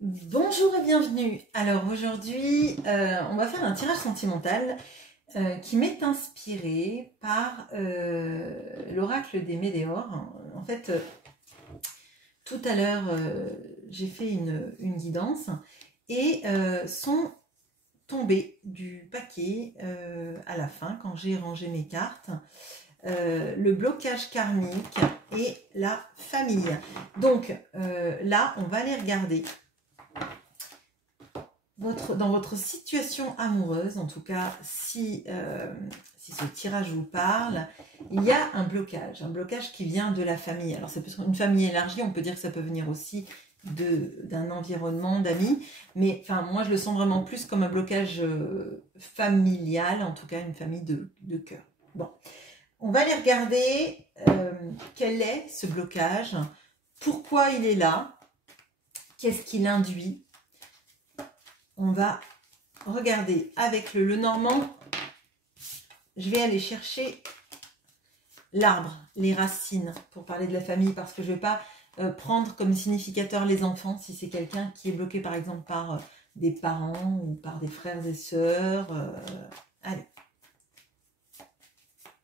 Bonjour et bienvenue. Alors aujourd'hui, on va faire un tirage sentimental qui m'est inspiré par l'oracle des Médéors. En fait, tout à l'heure, j'ai fait une guidance et sont tombés du paquet à la fin, quand j'ai rangé mes cartes, le blocage karmique et la famille. Donc là, on va aller regarder dans votre situation amoureuse, en tout cas si ce tirage vous parle, il y a un blocage qui vient de la famille. Alors c'est une famille élargie, on peut dire que ça peut venir aussi d'un environnement, d'amis, mais enfin moi je le sens vraiment plus comme un blocage familial, en tout cas une famille de cœur. Bon, on va aller regarder quel est ce blocage, pourquoi il est là, qu'est-ce qu'il induit. On va regarder avec le Lenormand. Je vais aller chercher l'arbre, les racines, pour parler de la famille, parce que je ne vais pas prendre comme significateur les enfants, si c'est quelqu'un qui est bloqué par exemple par des parents ou par des frères et sœurs. Allez,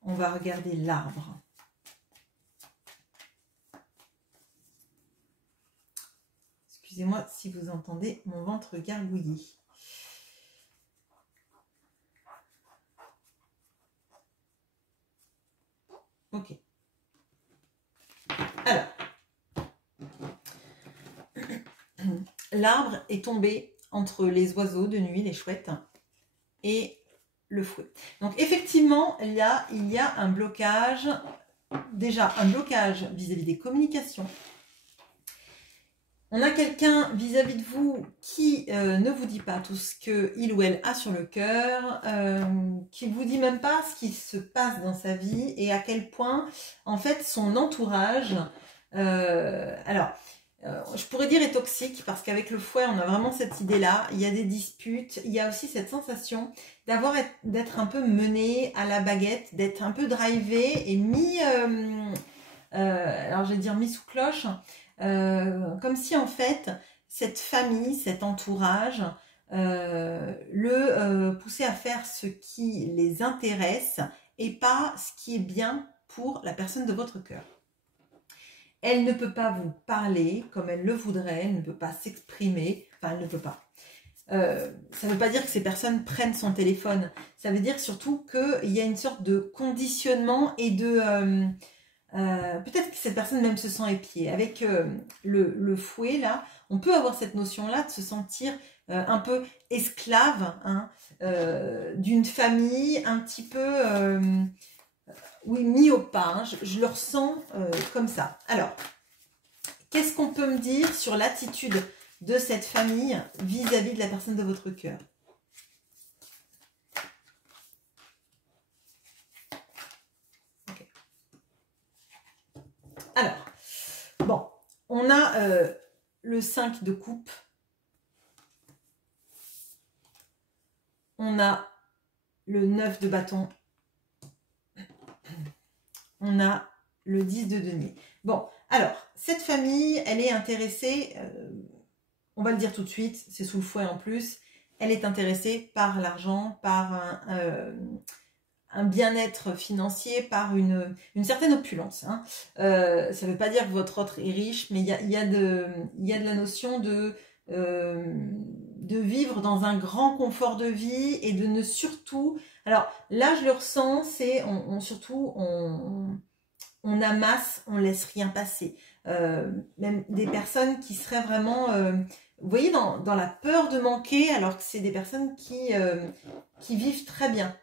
on va regarder l'arbre. Excusez-moi si vous entendez mon ventre gargouiller. Ok. Alors, l'arbre est tombé entre les oiseaux de nuit, les chouettes, et le fouet. Donc effectivement, il y a un blocage, déjà un blocage vis-à-vis des communications. On a quelqu'un vis-à-vis de vous qui ne vous dit pas tout ce qu'il ou elle a sur le cœur, qui ne vous dit même pas ce qui se passe dans sa vie et à quel point, en fait, son entourage, je pourrais dire est toxique, parce qu'avec le fouet, on a vraiment cette idée-là. Il y a des disputes, il y a aussi cette sensation d'être un peu mené à la baguette, d'être un peu drivé et mis, alors je vais dire mis sous cloche, comme si en fait cette famille, cet entourage le poussait à faire ce qui les intéresse et pas ce qui est bien pour la personne de votre cœur. Elle ne peut pas vous parler comme elle le voudrait, elle ne peut pas s'exprimer, enfin elle ne peut pas. Ça ne veut pas dire que ces personnes prennent son téléphone, ça veut dire surtout qu'il y a une sorte de conditionnement et de... peut-être que cette personne même se sent épiée. Avec le fouet, là, on peut avoir cette notion-là de se sentir un peu esclave hein, d'une famille, un petit peu... oui, mis au pas, hein, je le ressens comme ça. Alors, qu'est-ce qu'on peut me dire sur l'attitude de cette famille vis-à-vis de la personne de votre cœur? Okay. Alors, bon, on a le 5 de coupe. On a le 9 de bâton. On a le 10 de denier. Bon, alors, cette famille, elle est intéressée, on va le dire tout de suite, c'est sous le fouet en plus, elle est intéressée par l'argent, par un bien-être financier, par une certaine opulence. Hein. Ça ne veut pas dire que votre autre est riche, mais il y a de la notion de vivre dans un grand confort de vie et de ne surtout... Alors là, je le ressens, c'est surtout on amasse, on laisse rien passer. Même des personnes qui seraient vraiment... vous voyez, dans la peur de manquer, alors que c'est des personnes qui vivent très bien.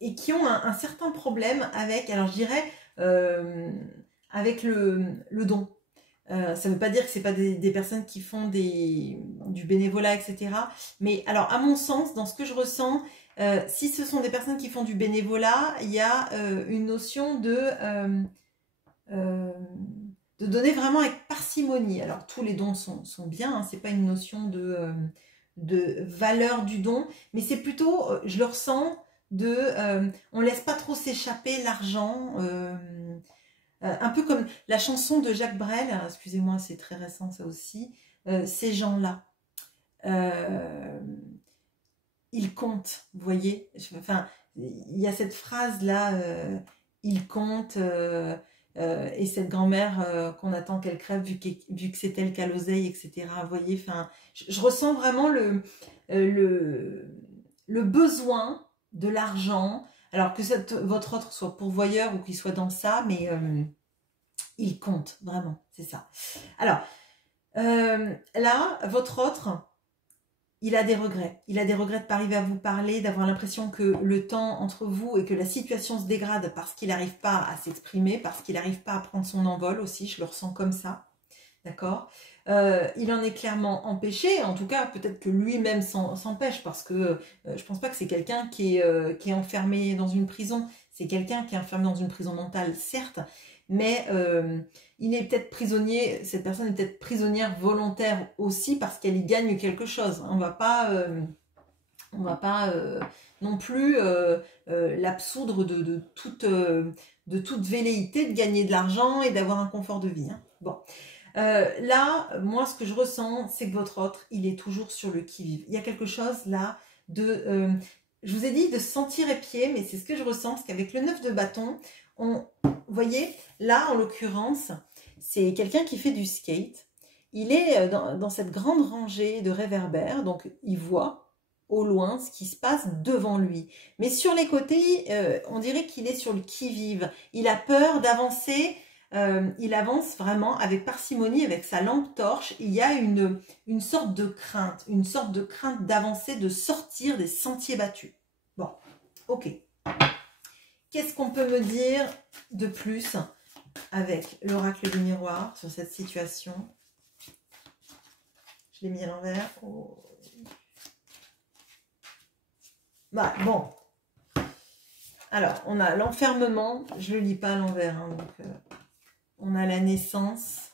Et qui ont un certain problème avec, alors je dirais, avec le don. Ça ne veut pas dire que ce n'est pas des personnes qui font du bénévolat, etc. Mais alors, à mon sens, dans ce que je ressens, si ce sont des personnes qui font du bénévolat, il y a une notion de donner vraiment avec parcimonie. Alors, tous les dons sont bien, hein, ce n'est pas une notion de valeur du don, mais c'est plutôt, je le ressens, on laisse pas trop s'échapper l'argent, Un peu comme la chanson de Jacques Brel, excusez-moi, c'est très récent ça aussi, ces gens-là, ils comptent, vous voyez, enfin, il y a cette phrase-là, ils comptent, et cette grand-mère qu'on attend qu'elle crève vu que c'est elle qui a l'oseille, etc. Vous voyez, enfin, je ressens vraiment le besoin de l'argent, alors que votre autre soit pourvoyeur ou qu'il soit dans ça, mais il compte, vraiment, c'est ça. Alors, là, votre autre, il a des regrets. Il a des regrets de ne pas arriver à vous parler, d'avoir l'impression que le temps entre vous et que la situation se dégrade parce qu'il n'arrive pas à s'exprimer, parce qu'il n'arrive pas à prendre son envol aussi, je le ressens comme ça. D'accord, il en est clairement empêché, en tout cas peut-être que lui-même s'empêche parce que je pense pas que c'est quelqu'un qui est enfermé dans une prison, c'est quelqu'un qui est enfermé dans une prison mentale, certes, mais il est peut-être prisonnier, cette personne est peut-être prisonnière volontaire aussi parce qu'elle y gagne quelque chose. On va pas non plus l'absoudre de toute velléité de gagner de l'argent et d'avoir un confort de vie. Hein. Bon. Là, moi, ce que je ressens, c'est que votre autre, il est toujours sur le qui-vive. Il y a quelque chose là de... je vous ai dit de se sentir épié, mais c'est ce que je ressens, parce qu'avec le 9 de bâton, vous voyez, là, en l'occurrence, c'est quelqu'un qui fait du skate. Il est dans cette grande rangée de réverbères, donc il voit au loin ce qui se passe devant lui. Mais sur les côtés, on dirait qu'il est sur le qui-vive. Il a peur d'avancer... il avance vraiment avec parcimonie, avec sa lampe torche. Il y a une sorte de crainte d'avancer, de sortir des sentiers battus. Bon, ok. Qu'est-ce qu'on peut me dire de plus avec l'oracle du miroir sur cette situation? Je l'ai mis à l'envers. Oh. Bah, bon. Alors, on a l'enfermement. Je ne le lis pas à l'envers, hein, donc... on a la naissance,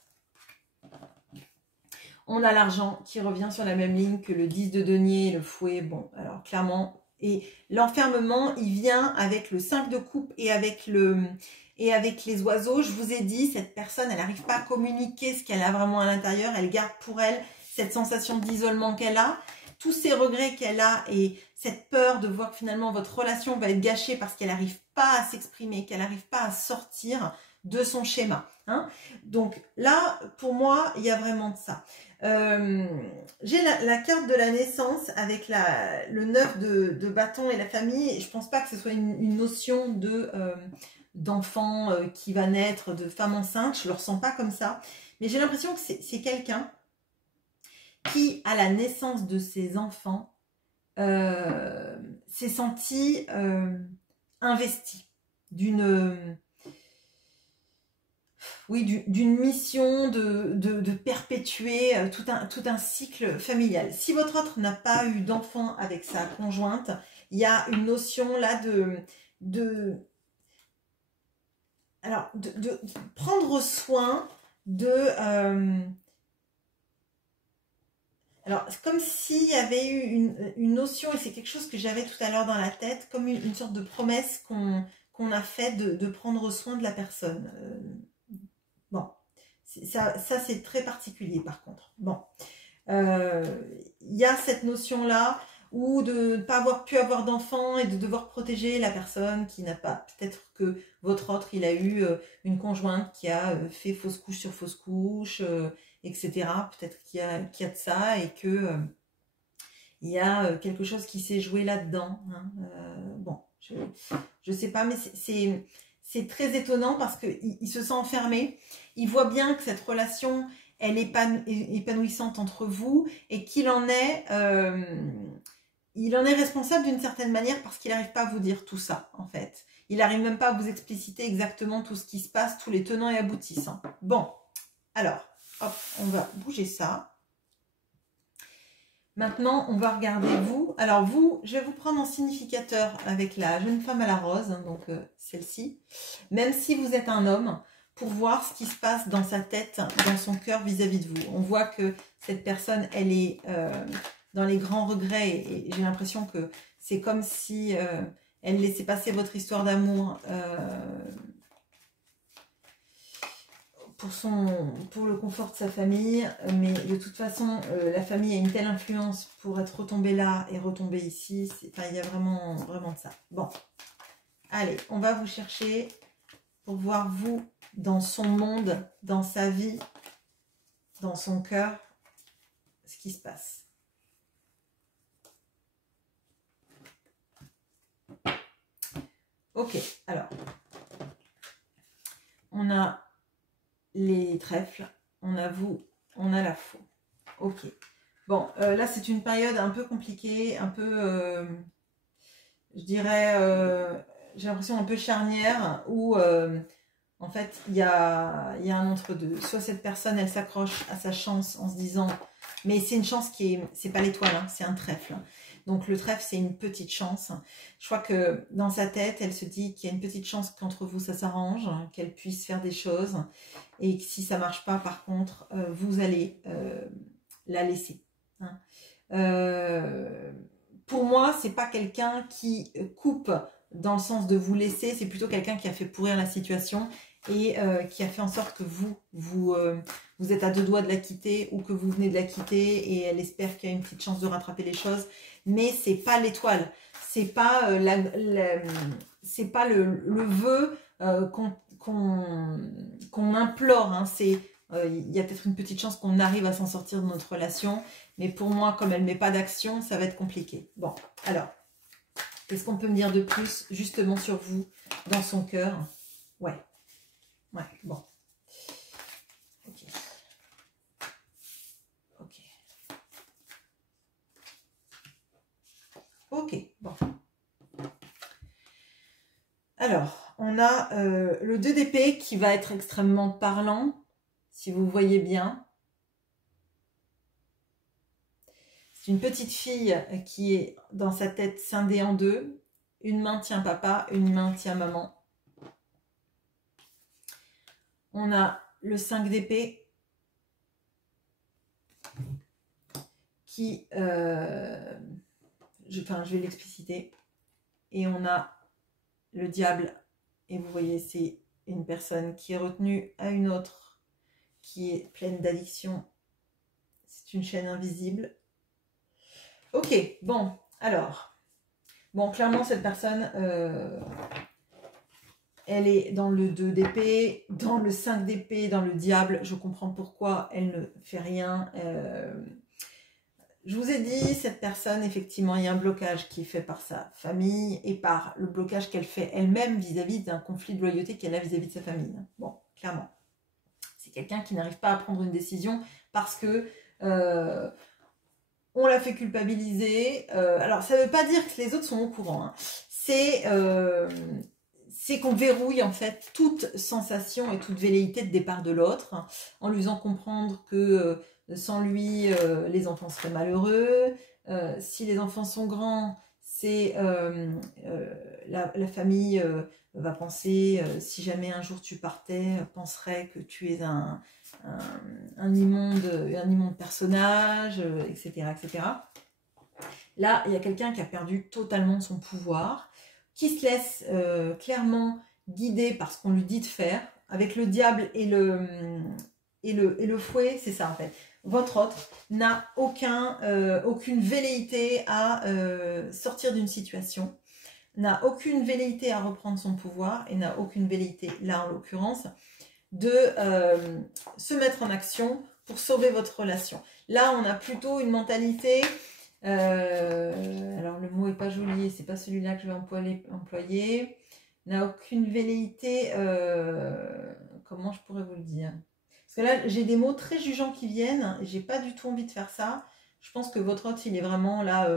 on a l'argent qui revient sur la même ligne que le 10 de denier et le fouet. Bon, alors clairement, et l'enfermement, il vient avec le 5 de coupe et avec les oiseaux. Je vous ai dit, cette personne, elle n'arrive pas à communiquer ce qu'elle a vraiment à l'intérieur. Elle garde pour elle cette sensation d'isolement qu'elle a, tous ces regrets qu'elle a et cette peur de voir que finalement votre relation va être gâchée parce qu'elle n'arrive pas à s'exprimer, qu'elle n'arrive pas à sortir de son schéma. Hein. Donc là, pour moi, il y a vraiment de ça. J'ai la carte de la naissance avec le 9 de bâton et la famille. Et je pense pas que ce soit une notion d'enfant qui va naître, de femme enceinte. Je le ressens pas comme ça. Mais j'ai l'impression que c'est quelqu'un qui, à la naissance de ses enfants, s'est senti investi d'une mission de perpétuer tout un cycle familial. Si votre autre n'a pas eu d'enfant avec sa conjointe, il y a une notion là de prendre soin alors, c'est comme s'il y avait eu une notion, et c'est quelque chose que j'avais tout à l'heure dans la tête, comme une sorte de promesse qu'on a faite de prendre soin de la personne. Bon, ça c'est très particulier par contre. Bon, il y a cette notion-là ou de ne pas avoir pu avoir d'enfant et de devoir protéger la personne qui n'a pas. Peut-être que votre autre, il a eu une conjointe qui a fait fausse couche sur fausse couche, etc. Peut-être qu'il y a de ça et que il y a quelque chose qui s'est joué là-dedans. Hein. Bon, je sais pas, mais c'est très étonnant parce qu'il se sent enfermé. Il voit bien que cette relation, elle est épanouissante entre vous et qu'il en est... il en est responsable d'une certaine manière parce qu'il n'arrive pas à vous dire tout ça, en fait. Il n'arrive même pas à vous expliciter exactement tout ce qui se passe, tous les tenants et aboutissants. Bon, alors, hop, on va bouger ça. Maintenant, on va regarder vous. Alors vous, je vais vous prendre en significateur avec la jeune femme à la rose, hein, donc celle-ci. Même si vous êtes un homme, pour voir ce qui se passe dans sa tête, dans son cœur vis-à-vis de vous. On voit que cette personne, elle est... dans les grands regrets et j'ai l'impression que c'est comme si elle laissait passer votre histoire d'amour pour le confort de sa famille, mais de toute façon, la famille a une telle influence pour être retombée là et retomber ici. Enfin, il y a vraiment, vraiment de ça. Bon, allez, on va vous chercher pour voir vous, dans son monde, dans sa vie, dans son cœur, ce qui se passe. Ok, alors, on a les trèfles, on a vous, on a la faux. Ok, bon, là c'est une période un peu compliquée, un peu, je dirais, j'ai l'impression un peu charnière, où en fait il y a un entre-deux. Soit cette personne, elle s'accroche à sa chance en se disant, mais c'est une chance qui est, c'est pas l'étoile, hein, c'est un trèfle. Donc le trèfle, c'est une petite chance. Je crois que dans sa tête, elle se dit qu'il y a une petite chance qu'entre vous, ça s'arrange, qu'elle puisse faire des choses. Et que si ça marche pas, par contre, vous allez la laisser. Hein. Pour moi, c'est pas quelqu'un qui coupe dans le sens de vous laisser, c'est plutôt quelqu'un qui a fait pourrir la situation et qui a fait en sorte que vous êtes à deux doigts de la quitter ou que vous venez de la quitter et elle espère qu'il y a une petite chance de rattraper les choses. Mais c'est pas l'étoile, c'est pas c'est pas le vœu qu'on implore. Hein. C'est il y a peut-être une petite chance qu'on arrive à s'en sortir de notre relation, mais pour moi, comme elle ne met pas d'action, ça va être compliqué. Bon, alors, qu'est-ce qu'on peut me dire de plus justement sur vous, dans son cœur? Ouais, bon. Ok. Ok. Ok, bon. Alors, on a le 2 d'épée qui va être extrêmement parlant, si vous voyez bien. C'est une petite fille qui est dans sa tête scindée en deux. Une main tient papa, une main tient maman. On a le 5 d'épée qui... je vais l'expliciter. Et on a le diable. Et vous voyez, c'est une personne qui est retenue à une autre, qui est pleine d'addiction. C'est une chaîne invisible. Ok, bon, alors. Bon, clairement, cette personne, elle est dans le 2 d'épée, dans le 5 d'épée, dans le diable. Je comprends pourquoi elle ne fait rien. Je vous ai dit, cette personne, effectivement, il y a un blocage qui est fait par sa famille et par le blocage qu'elle fait elle-même vis-à-vis d'un conflit de loyauté qu'elle a vis-à-vis de sa famille. Bon, clairement. C'est quelqu'un qui n'arrive pas à prendre une décision parce que on l'a fait culpabiliser. Alors, ça ne veut pas dire que les autres sont au courant. Hein. C'est qu'on verrouille en fait toute sensation et toute velléité de départ de l'autre, hein, en lui faisant comprendre que sans lui, les enfants seraient malheureux. Si les enfants sont grands, c'est la famille va penser, si jamais un jour tu partais, penserait que tu es un immonde personnage, etc., etc. Là, il y a quelqu'un qui a perdu totalement son pouvoir, qui se laisse clairement guider par ce qu'on lui dit de faire. Avec le diable et le fouet, c'est ça en fait. Votre autre n'a aucune velléité à sortir d'une situation, n'a aucune velléité à reprendre son pouvoir et n'a aucune velléité, là en l'occurrence, de se mettre en action pour sauver votre relation. Là, on a plutôt une mentalité... alors le mot est pas joli, c'est pas celui-là que je vais employer. N'a aucune velléité, comment je pourrais vous le dire? Parce que là, j'ai des mots très jugeants qui viennent, et j'ai pas du tout envie de faire ça. Je pense que votre hôte, il est vraiment là.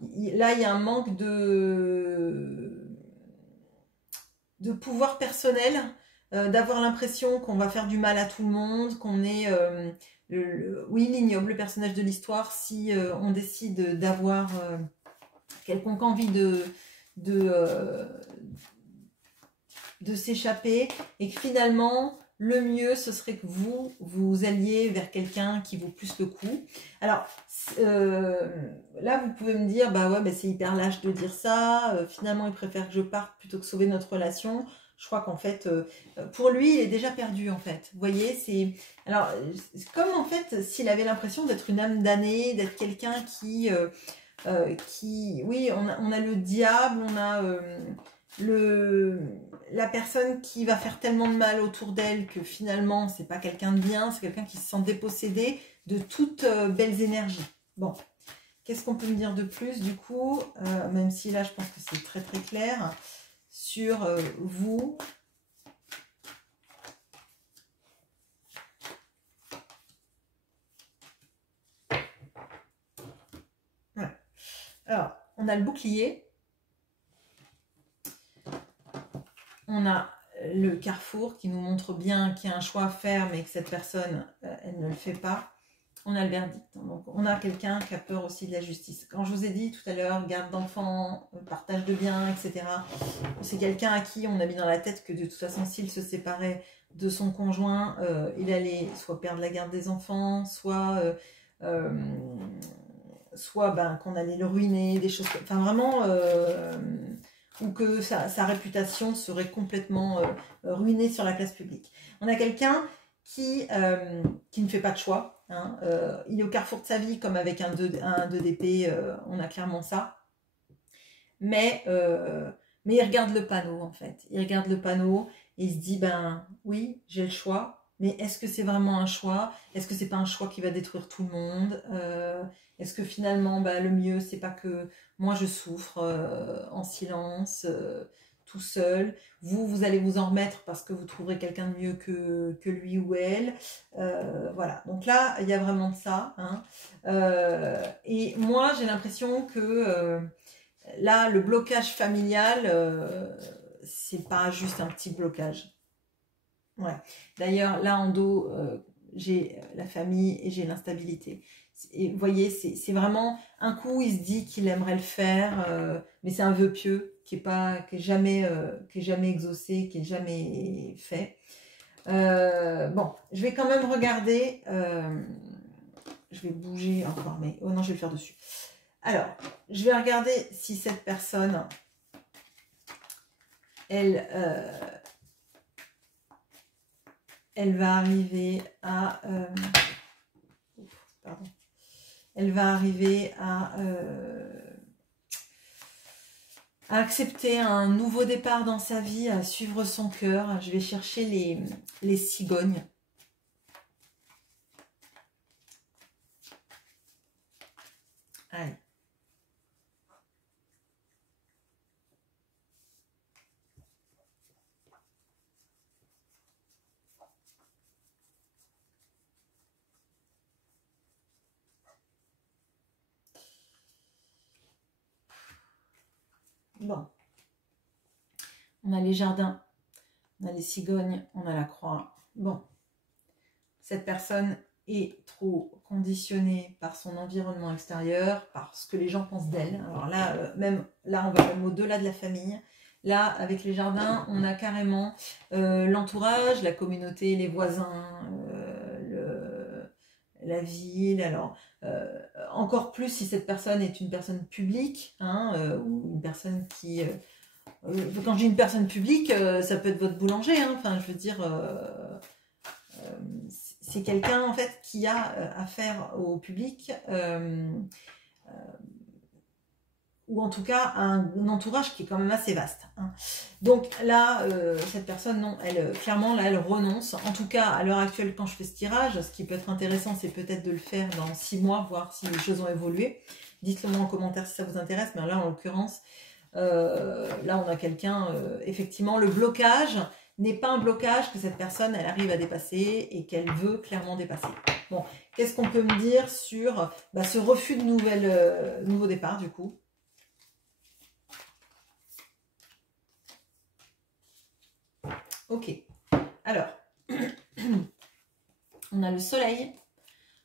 Là, il y a un manque de pouvoir personnel, d'avoir l'impression qu'on va faire du mal à tout le monde, qu'on est... oui, l'ignoble, le personnage de l'histoire, si on décide d'avoir quelconque envie de s'échapper, et que finalement, le mieux, ce serait que vous alliez vers quelqu'un qui vaut plus le coup. Alors, là, vous pouvez me dire, bah ouais, bah c'est hyper lâche de dire ça, finalement, il préfère que je parte plutôt que sauver notre relation. Je crois qu'en fait, pour lui, il est déjà perdu, en fait. Vous voyez, c'est... Alors, c'est comme, en fait, s'il avait l'impression d'être une âme damnée, d'être quelqu'un oui, on a le diable, on a la personne qui va faire tellement de mal autour d'elle que finalement, c'est pas quelqu'un de bien, c'est quelqu'un qui se sent dépossédé de toutes belles énergies. Bon, qu'est-ce qu'on peut me dire de plus, du coup, même si là, je pense que c'est très très clair, sur vous. Ouais. Alors, on a le bouclier. On a le carrefour qui nous montre bien qu'il y a un choix à faire, mais que cette personne, elle ne le fait pas. On a le verdict. Donc, on a quelqu'un qui a peur aussi de la justice. Quand je vous ai dit tout à l'heure, garde d'enfants, partage de biens, etc. C'est quelqu'un à qui on a mis dans la tête que de toute façon, s'il se séparait de son conjoint, il allait soit perdre la garde des enfants, soit qu'on allait le ruiner, des choses... Enfin, vraiment... ou que sa réputation serait complètement ruinée sur la place publique. On a quelqu'un qui ne fait pas de choix. Hein. Il est au carrefour de sa vie, comme avec un 2 d'épée, on a clairement ça. Mais il regarde le panneau, en fait. Il regarde le panneau et il se dit, ben oui, j'ai le choix, mais est-ce que c'est vraiment un choix? Est-ce que c'est pas un choix qui va détruire tout le monde? Est-ce que finalement, le mieux, c'est pas que moi je souffre en silence, tout seul. Vous allez vous en remettre parce que vous trouverez quelqu'un de mieux que lui ou elle. Voilà. Donc là, il y a vraiment de ça. Hein. Et moi, j'ai l'impression que là, le blocage familial, c'est pas juste un petit blocage. Ouais. D'ailleurs, là en dos, j'ai la famille et j'ai l'instabilité. Et vous voyez, c'est vraiment un coup, il se dit qu'il aimerait le faire, mais c'est un vœu pieux qui est jamais exaucé, qui est jamais fait. Bon, je vais quand même regarder. Je vais bouger encore, mais oh non, je vais le faire dessus. Alors, je vais regarder si cette personne, elle va arriver à... pardon. Elle va arriver à accepter un nouveau départ dans sa vie, à suivre son cœur. Je vais chercher les cigognes. Allez. Bon. On a les jardins, on a les cigognes, on a la croix. Bon. Cette personne est trop conditionnée par son environnement extérieur, par ce que les gens pensent d'elle. Alors là, même là, on va même au-delà de la famille. Là, avec les jardins, on a carrément l'entourage, la communauté, les voisins, la ville. Alors, encore plus si cette personne est une personne publique, hein, ou une personne qui... quand je dis une personne publique, ça peut être votre boulanger. Hein, enfin, je veux dire... c'est quelqu'un en fait qui a affaire au public ou en tout cas un entourage qui est quand même assez vaste. Hein. Donc là, cette personne, non, elle clairement là, elle renonce. En tout cas, à l'heure actuelle, quand je fais ce tirage, ce qui peut être intéressant, c'est peut-être de le faire dans 6 mois, voir si les choses ont évolué. Dites-le moi en commentaire si ça vous intéresse. Mais là, en l'occurrence, là, on a quelqu'un, effectivement, le blocage n'est pas un blocage que cette personne, elle arrive à dépasser et qu'elle veut clairement dépasser. Bon, qu'est-ce qu'on peut me dire sur ce refus de nouveau départ, du coup? Ok. Alors, on a le soleil,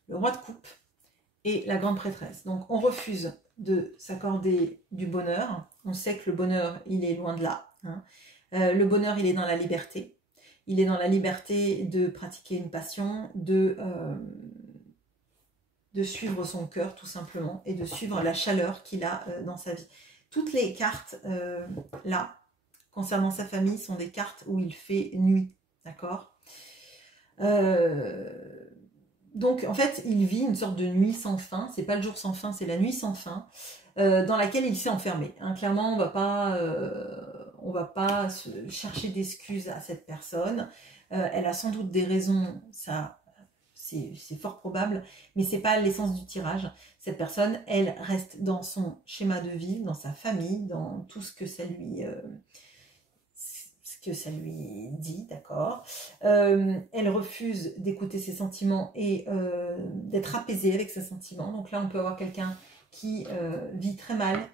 le roi de coupe et la grande prêtresse. Donc, on refuse de s'accorder du bonheur. On sait que le bonheur, il est loin de là. Hein. Le bonheur, il est dans la liberté. Il est dans la liberté de pratiquer une passion, de suivre son cœur, tout simplement, et de suivre la chaleur qu'il a dans sa vie. Toutes les cartes, là, concernant sa famille sont des cartes où il fait nuit, d'accord? Donc en fait, il vit une sorte de nuit sans fin, c'est pas le jour sans fin, c'est la nuit sans fin, dans laquelle il s'est enfermé. Hein, clairement, on va pas chercher d'excuses à cette personne. Elle a sans doute des raisons, ça c'est fort probable, mais c'est pas l'essence du tirage. Cette personne, elle reste dans son schéma de vie, dans sa famille, dans tout ce que ça lui dit, d'accord. Elle refuse d'écouter ses sentiments et d'être apaisée avec ses sentiments. Donc là, on peut avoir quelqu'un qui vit très mal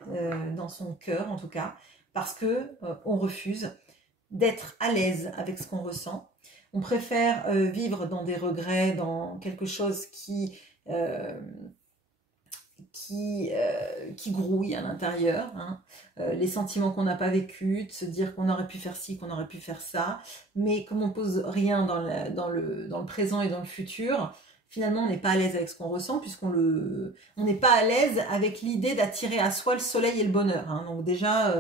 dans son cœur, en tout cas, parce que on refuse d'être à l'aise avec ce qu'on ressent. On préfère vivre dans des regrets, dans quelque chose qui grouille à l'intérieur, hein. Les sentiments qu'on n'a pas vécus, de se dire qu'on aurait pu faire ci, qu'on aurait pu faire ça, mais comme on pose rien dans le présent et dans le futur, finalement on n'est pas à l'aise avec ce qu'on ressent, on n'est pas à l'aise avec l'idée d'attirer à soi le soleil et le bonheur, hein. Donc déjà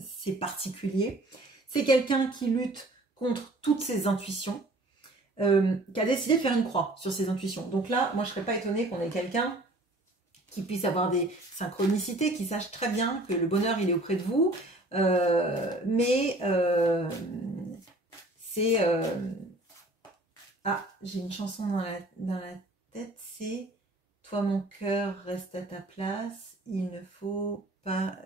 c'est particulier. C'est quelqu'un qui lutte contre toutes ses intuitions, qui a décidé de faire une croix sur ses intuitions. Donc là, moi je serais pas étonnée qu'on ait quelqu'un qui puisse avoir des synchronicités, qui sache très bien que le bonheur, il est auprès de vous. Mais c'est... Ah, j'ai une chanson dans la tête, c'est « Toi, mon cœur, reste à ta place, il ne faut pas...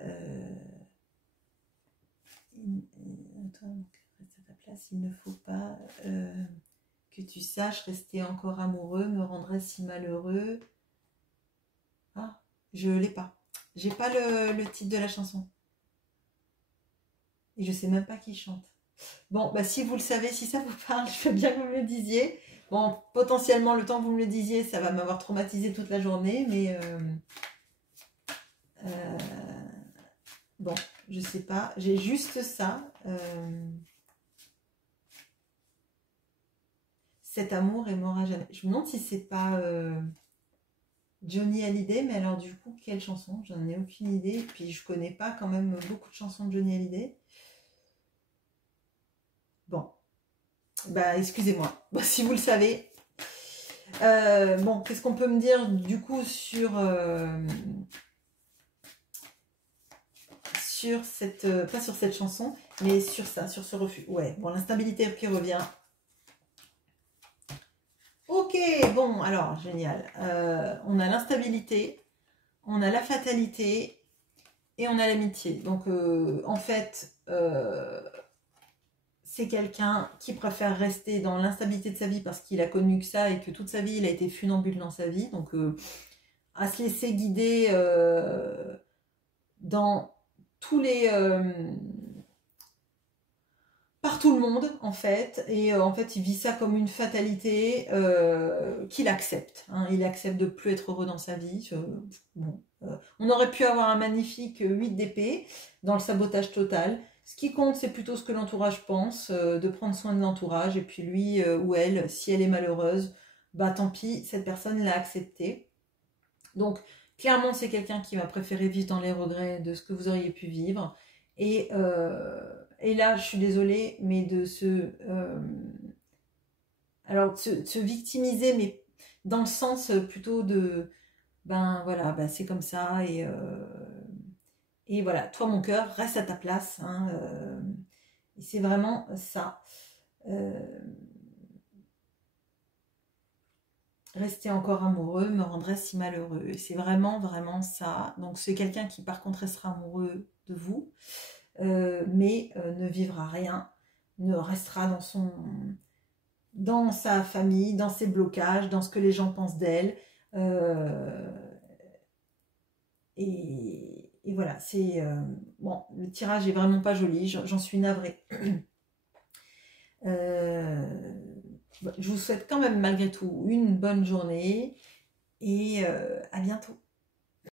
Toi, mon cœur, reste à ta place, il ne faut pas que tu saches rester encore amoureux, me rendrait si malheureux. » Ah, je l'ai pas. J'ai pas le titre de la chanson. Et je sais même pas qui chante. Bon, bah si vous le savez, si ça vous parle, je veux bien que vous me le disiez. Bon, potentiellement, le temps que vous me le disiez, ça va m'avoir traumatisé toute la journée, mais... bon, je sais pas. J'ai juste ça. Cet amour est mort à jamais. Je me demande si c'est pas... Johnny Hallyday, mais alors du coup, quelle chanson? J'en ai aucune idée. Et puis je connais pas quand même beaucoup de chansons de Johnny Hallyday. Bon, bah excusez-moi. Bon, si vous le savez. Bon, qu'est-ce qu'on peut me dire du coup sur cette, pas sur cette chanson, mais sur ça, sur ce refus. Ouais, bon, l'instabilité qui revient. Ok, bon, alors, génial. On a l'instabilité, on a la fatalité et on a l'amitié. Donc, en fait, c'est quelqu'un qui préfère rester dans l'instabilité de sa vie parce qu'il a connu que ça et que toute sa vie, il a été funambule dans sa vie. Donc, à se laisser guider dans tous les... par tout le monde en fait, et en fait il vit ça comme une fatalité qu'il accepte, hein. Il accepte de plus être heureux dans sa vie. Bon, on aurait pu avoir un magnifique 8 d'épée dans le sabotage total. Ce qui compte, c'est plutôt ce que l'entourage pense, de prendre soin de l'entourage, et puis lui ou elle, si elle est malheureuse, bah tant pis, cette personne l'a accepté. Donc clairement c'est quelqu'un qui va préférer vivre dans les regrets de ce que vous auriez pu vivre, et là, je suis désolée, mais de se victimiser, mais dans le sens plutôt de, ben voilà, ben, c'est comme ça, et voilà, toi mon cœur, reste à ta place, hein, et c'est vraiment ça. Rester encore amoureux me rendrait si malheureux, et c'est vraiment, vraiment ça. Donc c'est quelqu'un qui par contre restera amoureux de vous, mais ne vivra rien, ne restera dans sa famille, dans ses blocages, dans ce que les gens pensent d'elle. Et voilà, c'est... bon, le tirage est vraiment pas joli, j'en suis navrée. Je vous souhaite quand même malgré tout une bonne journée, et à bientôt.